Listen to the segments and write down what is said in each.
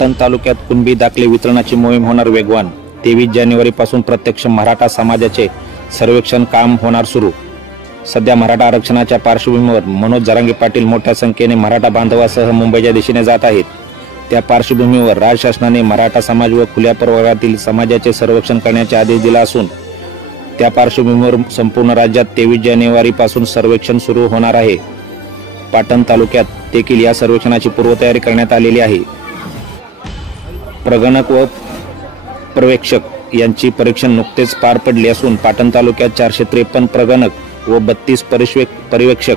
पाटण तालुक्यात कुणबी दाखले वितरणाची मोहीम होणार वेगवान। 23 जानेवारीपासून प्रत्यक्ष मराठा समाजाचे सर्वेक्षण काम होणार सुरू। सध्या मराठा आरक्षणाच्या पार्श्वभूमीवर मनोज जरांगे पाटील मोठ्या संख्येने मराठा बांधवासह मुंबईच्या दिशेने जात आहेत। त्या पार्श्वभूमीवर राज्य शासनाने मराठा समाज व खुल्या प्रवर्गातील समाजाचे सर्वेक्षण करण्याचे आदेश दिला असून त्या पार्श्वभूमीवर संपूर्ण राज्यात 23 जानेवारीपासून सर्वेक्षण सुरू होणार आहे। पाटण तालुक्यात देखील या सर्वेक्षणाची पूर्वतयारी करण्यात आलेली आहे। प्रगणक व पर्यवेक्षक यांची परीक्षण नुकतेच पार पडले असून पाटण तालुक्यात 453 प्रगणक व 32 पर्यवेक्षक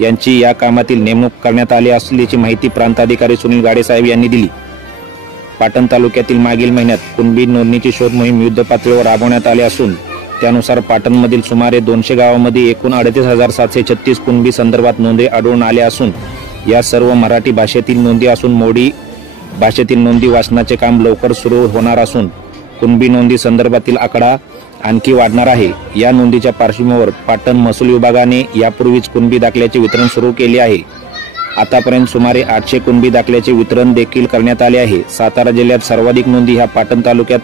यांची या कामातील नेमणूक करण्यात आली असल्याची माहिती प्रांताधिकारी सुनील गाडे साहेब यांनी दिली। पाटण तालुक्यातील मागील महिन्यात कुणबी नोंदणीची शोध मोहीम युद्धपातळीवर राबवण्यात आली असून त्यानुसार पाटणमधील सुमारे 200 गावांमध्ये एकूण 38,736 कुणबी संदर्भात नोंदी आढळून आल्या असून या सर्व मराठी भाषेतील नोंदी असून मोडी भाषेतील नोंदी वाचनाचे काम लवकर सुरू होणार असून कुणबी नोंदी संदर्भातील आकडा आणखी वाढणार आहे। या नोंदीच्या पार्श्वभूमीवर पाटण महसूल विभागाने यापूर्वीच कुणबी दाखल्याचे वितरण सुरू केले आहे। आतापर्यंत सुमारे 800 कुणबी दाखल्याचे वितरण देखील करण्यात आले आहे। सातारा जिल्ह्यात सर्वाधिक नोंदी ह्या पाटण तालुक्यात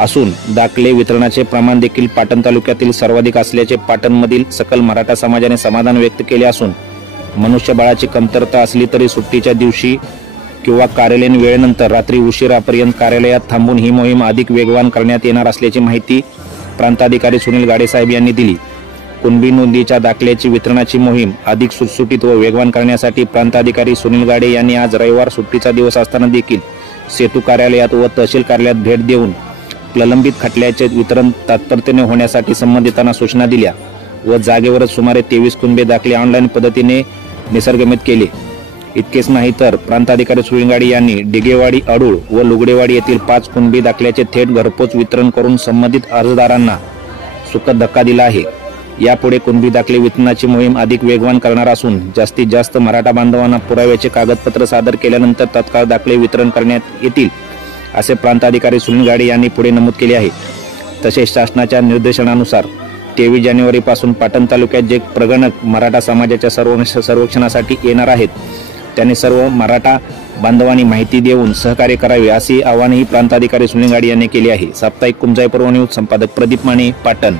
असून दाखले वितरणाचे प्रमाण देखील पाटण तालुक्यातील सर्वाधिक असल्याचे पाटणमधील सकल मराठा समाजाने समाधान व्यक्त केले असून मनुष्यबळाची कमतरता असली तरी सुट्टीच्या दिवशी किंवा कार्यालयीन वेळेनंतर रात्री उशिरापर्यंत कार्यालयात थांबून ही मोहीम अधिक वेगवान करण्यात येणार असल्याची माहिती प्रांताधिकारी सुनील गाडे साहेब यांनी दिली। कुणबी नोंदीच्या दाखल्याची वितरणाची मोहीम अधिक सुटसुटीत व वेगवान करण्यासाठी प्रांताधिकारी सुनील गाडे यांनी आज रविवार सुट्टीचा दिवस असताना देखील सेतू कार्यालयात व तहसील कार्यालयात भेट देऊन प्रलंबित खटल्याचे वितरण तात्परतेने होण्यासाठी संबंधितांना सूचना दिल्या व जागेवरच सुमारे 23 कुणबी दाखले ऑनलाईन पद्धतीने निसर्गमित केले। इतकेच नाही तर प्रांताधिकारी सुनील गाडे यांनी डिगेवाडी, अडूळ व लुगडेवाडी येथील 5 कुणबी दाखल्याचे थेट घरपोच वितरण करून संबंधित अर्जदारांना सुखद धक्का दिला आहे। यापुढे कुणबी दाखले वितरणाची मोहीम अधिक वेगवान करणार असून जास्तीत जास्त मराठा बांधवांना पुराव्याचे कागदपत्र सादर केल्यानंतर तत्काळ दाखले वितरण करण्यात येतील असे प्रांताधिकारी सुनील गाडे यांनी पुढे नमूद केले आहे। तसेच शासनाच्या निर्देशनानुसार 23 जानेवारीपासून पाटण तालुक्यात जे प्रगणक मराठा समाजाच्या सर्वेक्षणासाठी येणार आहेत त्यांनी सर्व मराठा बांधवांनी माहिती देऊन सहकार्य करावे असे आवाहनही प्रांताधिकारी सुनील गाडे यांनी केले आहे। साप्ताहिक कुंजाई पर्व न्यूज संपादक प्रदीप माने, पाटण।